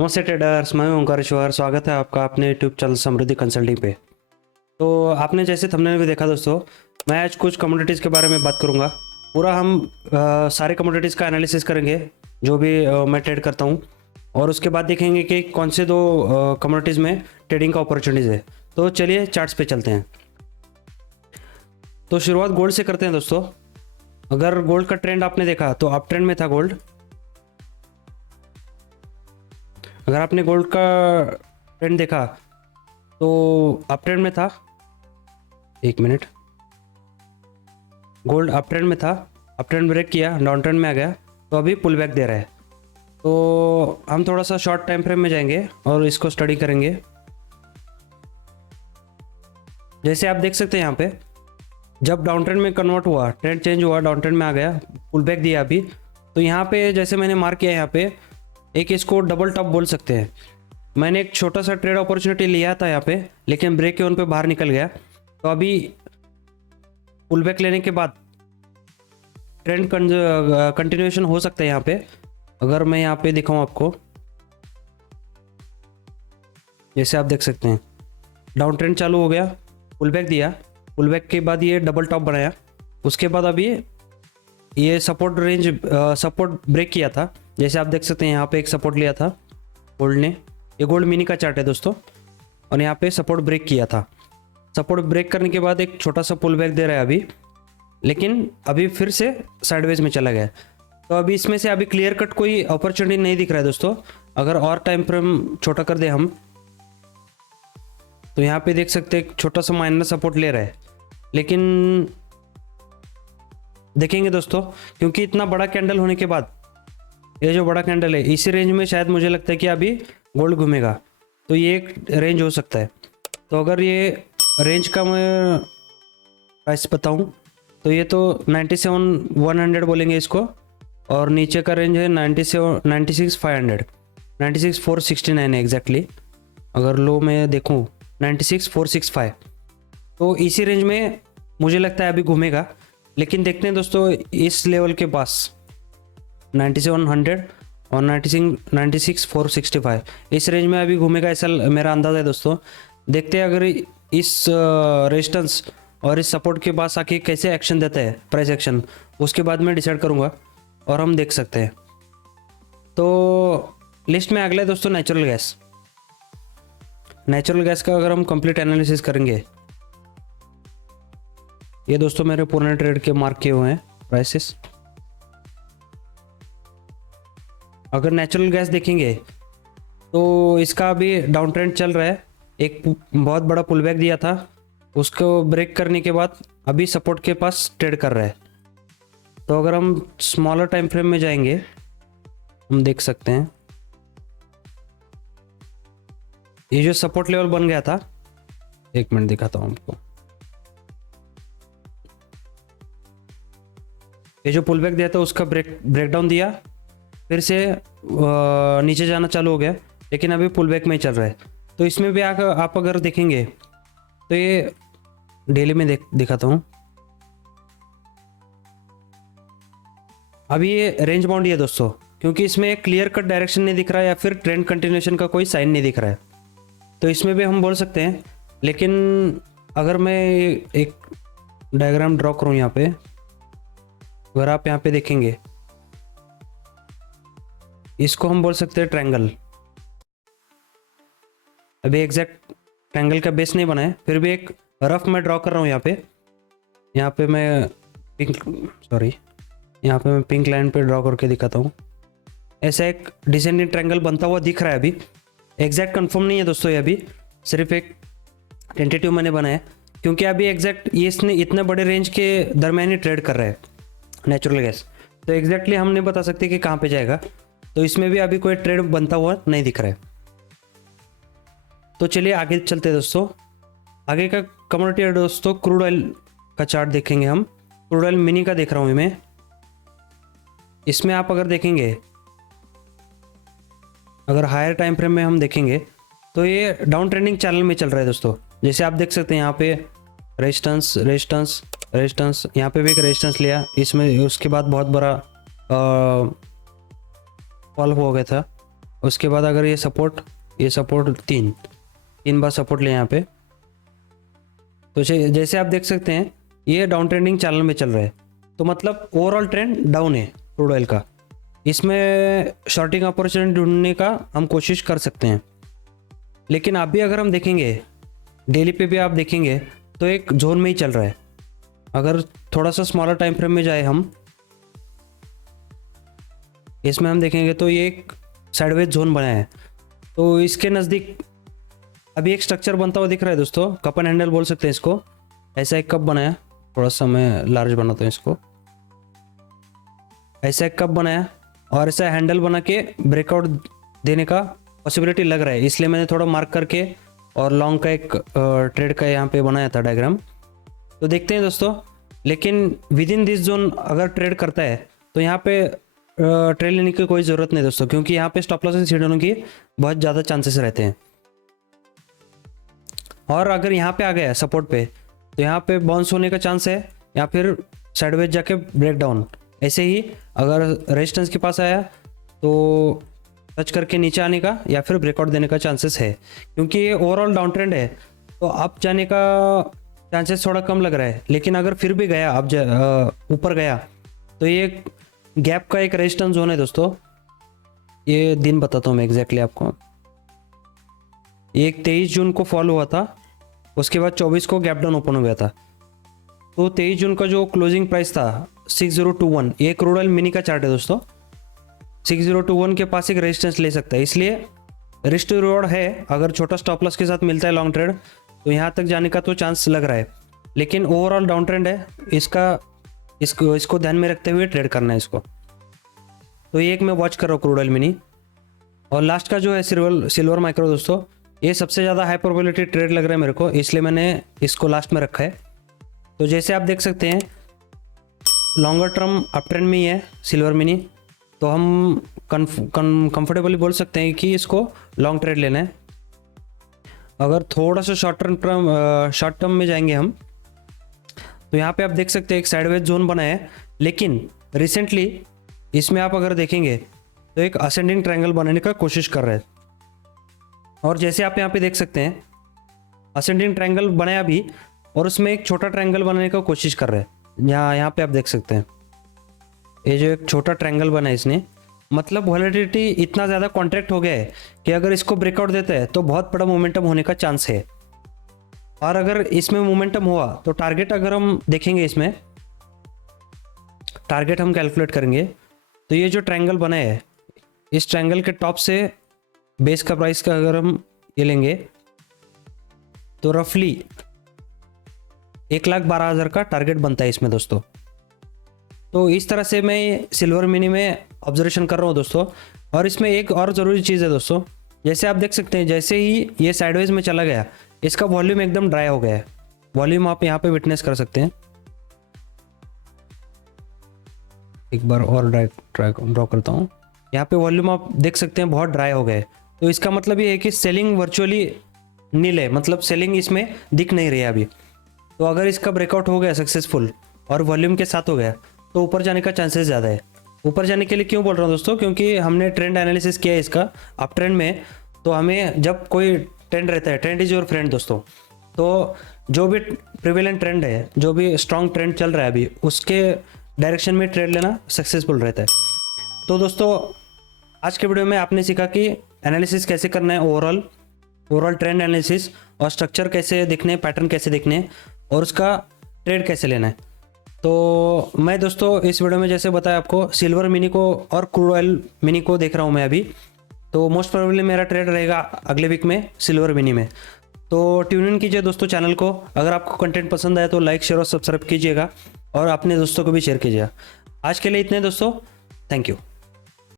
नमस्ते ट्रेडर्स, मैं ओंकारेश्वर। स्वागत है आपका अपने यूट्यूब चैनल समृद्धि कंसल्टिंग पे। तो आपने जैसे थंबनेल में देखा दोस्तों, मैं आज कुछ कमोडिटीज़ के बारे में बात करूंगा। पूरा हम सारे कमोडिटीज़ का एनालिसिस करेंगे जो भी मैं ट्रेड करता हूं, और उसके बाद देखेंगे कि कौन से दो कमोडिटीज़ में ट्रेडिंग का अपॉर्चुनिटीज़ है। तो चलिए चार्ट्स पे चलते हैं। तो शुरुआत गोल्ड से करते हैं दोस्तों। अगर गोल्ड का ट्रेंड आपने देखा तो अप ट्रेंड में था गोल्ड। अगर आपने गोल्ड का ट्रेंड देखा तो अप ट्रेंड में था। एक मिनट, गोल्ड अप ट्रेंड में था, अप ट्रेंड ब्रेक किया, डाउन ट्रेंड में आ गया, तो अभी पुल बैक दे रहा है। तो हम थोड़ा सा शॉर्ट टाइम फ्रेम में जाएंगे और इसको स्टडी करेंगे। जैसे आप देख सकते हैं यहाँ पे जब डाउन ट्रेंड में कन्वर्ट हुआ, ट्रेंड चेंज हुआ, डाउन ट्रेंड में आ गया, पुल बैक दिया अभी। तो यहाँ पे जैसे मैंने मार्क किया, यहाँ पे एक इसको डबल टॉप बोल सकते हैं। मैंने एक छोटा सा ट्रेड अपॉर्चुनिटी लिया था यहाँ पे, लेकिन ब्रेक के ऑन पे बाहर निकल गया। तो अभी पुल बैक लेने के बाद ट्रेंड कंटिन्यूएशन हो सकता है यहाँ पे। अगर मैं यहाँ पे दिखाऊँ आपको, जैसे आप देख सकते हैं डाउन ट्रेंड चालू हो गया, पुल बैक दिया, पुल बैक के बाद ये डबल टॉप बनाया। उसके बाद अभी ये सपोर्ट रेंज सपोर्ट ब्रेक किया था। जैसे आप देख सकते हैं यहाँ पे एक सपोर्ट लिया था गोल्ड ने। ये गोल्ड मिनी का चार्ट है दोस्तों, और यहाँ पे सपोर्ट ब्रेक किया था। सपोर्ट ब्रेक करने के बाद एक छोटा सा पुल बैक दे रहा है अभी, लेकिन अभी फिर से साइडवेज में चला गया। तो अभी इसमें से अभी क्लियर कट कोई अपॉर्चुनिटी नहीं दिख रहा है दोस्तों। अगर और टाइम फ्रेम छोटा कर दे हम, तो यहाँ पे देख सकते हैं एक छोटा सा माइनर सपोर्ट ले रहा है, लेकिन देखेंगे दोस्तों, क्योंकि इतना बड़ा कैंडल होने के बाद ये जो बड़ा कैंडल है इसी रेंज में शायद मुझे लगता है कि अभी गोल्ड घूमेगा। तो ये एक रेंज हो सकता है। तो अगर ये रेंज का मैं प्राइस बताऊं तो ये तो 97,100 बोलेंगे इसको, और नीचे का रेंज है 96,500, 96,469 है एग्जैक्टली। अगर लो में देखूं 96,465, तो इसी रेंज में मुझे लगता है अभी घूमेगा। लेकिन देखते हैं दोस्तों, इस लेवल के पास 9700 और 96,465 इस रेंज में अभी घूमेगा, ऐसा मेरा अंदाज़ा है दोस्तों। देखते हैं अगर इस रेजिस्टेंस और इस सपोर्ट के पास आके कैसे एक्शन देता है, प्राइस एक्शन, उसके बाद मैं डिसाइड करूँगा और हम देख सकते हैं। तो लिस्ट में अगला है दोस्तों नेचुरल गैस। नेचुरल गैस का अगर हम कंप्लीट एनालिसिस करेंगे, ये दोस्तों मेरे पुराने ट्रेड के मार्क किए हुए हैं प्राइसेस। अगर नेचुरल गैस देखेंगे तो इसका अभी डाउन ट्रेंड चल रहा है। एक बहुत बड़ा पुल बैक दिया था, उसको ब्रेक करने के बाद अभी सपोर्ट के पास ट्रेड कर रहा है। तो अगर हम स्मॉलर टाइम फ्रेम में जाएंगे, हम देख सकते हैं ये जो सपोर्ट लेवल बन गया था, एक मिनट दिखाता हूँ आपको। ये जो पुल बैक दिया था उसका ब्रेकडाउन दिया, फिर से नीचे जाना चालू हो गया, लेकिन अभी पुल बैक में ही चल रहा है। तो इसमें भी आप अगर देखेंगे तो ये डेली में दिखाता हूँ। अभी ये रेंज बाउंड ही है दोस्तों, क्योंकि इसमें एक क्लियर कट डायरेक्शन नहीं दिख रहा है या फिर ट्रेंड कंटिन्यूएशन का कोई साइन नहीं दिख रहा है। तो इसमें भी हम बोल सकते हैं। लेकिन अगर मैं एक डायग्राम ड्रॉ करूँ यहाँ पे, अगर आप यहाँ पे देखेंगे, इसको हम बोल सकते हैं ट्रायंगल। अभी एग्जैक्ट ट्रायंगल का बेस नहीं बना है, फिर भी एक रफ में ड्रॉ कर रहा हूँ यहाँ पे मैं पिंक लाइन पे ड्रॉ करके दिखाता हूँ। ऐसा एक डिसेंडिंग ट्रायंगल बनता हुआ दिख रहा है। अभी एग्जैक्ट कंफर्म नहीं है दोस्तों, ये अभी सिर्फ एक टेंटेटिव मैंने बनाया, क्योंकि अभी एग्जैक्ट ये इसने इतने बड़े रेंज के दरमियान ही ट्रेड कर रहा है नेचुरल गैस। तो एग्जैक्टली हम नहीं बता सकते कि कहाँ पे जाएगा। तो इसमें भी अभी कोई ट्रेड बनता हुआ नहीं दिख रहा है। तो चलिए आगे चलते हैं दोस्तों। आगे का कमोडिटी है दोस्तों क्रूड ऑयल का चार्ट देखेंगे हम। क्रूड ऑयल मिनी का देख रहा हूँ मैं। इसमें आप अगर देखेंगे, अगर हायर टाइम फ्रेम में हम देखेंगे तो ये डाउन ट्रेंडिंग चैनल में चल रहा है दोस्तों। जैसे आप देख सकते हैं यहाँ पे रेजिस्टेंस रेजिस्टेंस रेजिस्टेंस, यहाँ पे भी एक रेजिस्टेंस लिया, इसमें उसके बाद बहुत बड़ा फॉल हो गया था। उसके बाद अगर ये सपोर्ट तीन बार सपोर्ट ले यहाँ पे, तो जैसे आप देख सकते हैं ये डाउन ट्रेंडिंग चैनल में चल रहा है, तो मतलब ओवरऑल ट्रेंड डाउन है क्रूड ऑयल का। इसमें शॉर्टिंग अपॉर्चुनिटी ढूंढने का हम कोशिश कर सकते हैं, लेकिन अभी अगर हम देखेंगे डेली पे भी आप देखेंगे तो एक जोन में ही चल रहा है। अगर थोड़ा सा स्मॉलर टाइम फ्रेम में जाए हम, इसमें हम देखेंगे तो ये एक साइडवेज जोन बना है, तो इसके नज़दीक अभी एक स्ट्रक्चर बनता हुआ दिख रहा है दोस्तों, कप एंड हैंडल बोल सकते हैं इसको। ऐसा एक कप बनाया, थोड़ा सा मैं लार्ज बनाता हूँ इसको, ऐसा एक कप बनाया और ऐसा हैंडल बना के ब्रेकआउट देने का पॉसिबिलिटी लग रहा है, इसलिए मैंने थोड़ा मार्क करके और लॉन्ग का एक ट्रेड का यहाँ पे बनाया था डायग्राम। तो देखते हैं दोस्तों, लेकिन विद इन दिस जोन अगर ट्रेड करता है तो यहाँ पे ट्रेड लेने की कोई ज़रूरत नहीं दोस्तों, क्योंकि यहाँ पे स्टॉप लॉस हिट होने की बहुत ज़्यादा चांसेस रहते हैं। और अगर यहाँ पे आ गया सपोर्ट पे तो यहाँ पे बाउंस होने का चांस है, या फिर साइडवेज जाके ब्रेक डाउन। ऐसे ही अगर रेजिस्टेंस के पास आया तो टच करके नीचे आने का या फिर ब्रेकआउट देने का चांसेस है, क्योंकि ये ओवरऑल डाउन ट्रेंड है तो अप जाने का चांसेस थोड़ा कम लग रहा है। लेकिन अगर फिर भी गया ऊपर गया तो ये गैप का एक रेजिस्टेंस जोन है दोस्तों। ये दिन बताता हूँ मैं एग्जैक्टली आपको। एक 23 जून को फॉल हुआ था, उसके बाद 24 को गैप डाउन ओपन हो गया था। तो 23 जून का जो क्लोजिंग प्राइस था 6021, ये क्रूड ऑयल मिनी का चार्ट है दोस्तों। 6021 के पास एक रेजिस्टेंस ले सकता है, इसलिए रिस्क टू रिवॉर्ड है। अगर छोटा स्टॉप लॉस के साथ मिलता है लॉन्ग ट्रेड तो यहाँ तक जाने का तो चांस लग रहा है, लेकिन ओवरऑल डाउन ट्रेंड है, इसको ध्यान में रखते हुए ट्रेड करना है इसको। तो ये एक मैं वॉच कर रहा हूँ क्रूड ऑयल मिनी। और लास्ट का जो है सिल्वर माइक्रो दोस्तों, ये सबसे ज़्यादा हाई प्रोबेबिलिटी ट्रेड लग रहा है मेरे को, इसलिए मैंने इसको लास्ट में रखा है। तो जैसे आप देख सकते हैं लॉन्गर टर्म अप ट्रेंड में ही है सिल्वर मिनी, तो हम कंफर्टेबली बोल सकते हैं कि इसको लॉन्ग ट्रेड लेना है। अगर थोड़ा सा शॉर्ट टर्म में जाएंगे हम, तो यहाँ पे आप देख सकते हैं एक साइडवेज जोन बना है, लेकिन रिसेंटली इसमें आप अगर देखेंगे तो एक असेंडिंग ट्रायंगल बनाने का कोशिश कर रहा है। और जैसे आप यहाँ पे देख सकते हैं असेंडिंग ट्रायंगल बनाया भी, और उसमें एक छोटा ट्रायंगल बनाने का कोशिश कर रहा है। यहाँ पे आप देख सकते हैं ये जो एक छोटा ट्रायंगल बना है इसने, मतलब वॉलेटिलिटी इतना ज़्यादा कॉन्ट्रैक्ट हो गया है कि अगर इसको ब्रेकआउट देता है तो बहुत बड़ा मोमेंटम होने का चांस है। और अगर इसमें मोमेंटम हुआ तो टारगेट अगर हम देखेंगे, इसमें टारगेट हम कैलकुलेट करेंगे तो ये जो ट्रायंगल बना है, इस ट्रायंगल के टॉप से बेस का प्राइस का अगर हम ये लेंगे तो रफली 1,12,000 का टारगेट बनता है इसमें दोस्तों। तो इस तरह से मैं सिल्वर मिनी में ऑब्जर्वेशन कर रहा हूँ दोस्तों। और इसमें एक और ज़रूरी चीज़ है दोस्तों, जैसे आप देख सकते हैं जैसे ही ये साइडवेज में चला गया इसका वॉल्यूम एकदम ड्राई हो गया है। वॉल्यूम आप यहाँ पे विटनेस कर सकते हैं, एक बार और ड्रॉ करता हूँ। यहाँ पे वॉल्यूम आप देख सकते हैं बहुत ड्राई हो गए, तो इसका मतलब ये है कि सेलिंग वर्चुअली नील है, मतलब सेलिंग इसमें दिख नहीं रही है अभी। तो अगर इसका ब्रेकआउट हो गया सक्सेसफुल और वॉल्यूम के साथ हो गया तो ऊपर जाने का चांसेस ज़्यादा है। ऊपर जाने के लिए क्यों बोल रहा हूँ दोस्तों, क्योंकि हमने ट्रेंड एनालिसिस किया है इसका अप ट्रेंड में। तो हमें जब कोई ट्रेंड रहता है, ट्रेंड इज योर फ्रेंड दोस्तों, तो जो भी प्रिवेलेंट ट्रेंड है, जो भी स्ट्रॉन्ग ट्रेंड चल रहा है अभी, उसके डायरेक्शन में ट्रेड लेना सक्सेसफुल रहता है। तो दोस्तों आज के वीडियो में आपने सीखा कि एनालिसिस कैसे करना है, ओवरऑल ट्रेंड एनालिसिस, और स्ट्रक्चर कैसे देखने, पैटर्न कैसे देखने, और उसका ट्रेड कैसे लेना है। तो मैं दोस्तों इस वीडियो में जैसे बताया आपको सिल्वर मिनी को और क्रूड ऑयल मिनी को देख रहा हूँ मैं अभी। तो मोस्ट प्रोबेबली मेरा ट्रेड रहेगा अगले वीक में सिल्वर मिनी में। तो ट्यून इन कीजिए दोस्तों चैनल को। अगर आपको कंटेंट पसंद आए तो लाइक शेयर और सब्सक्राइब कीजिएगा, और अपने दोस्तों को भी शेयर कीजिएगा। आज के लिए इतने दोस्तों, थैंक यू।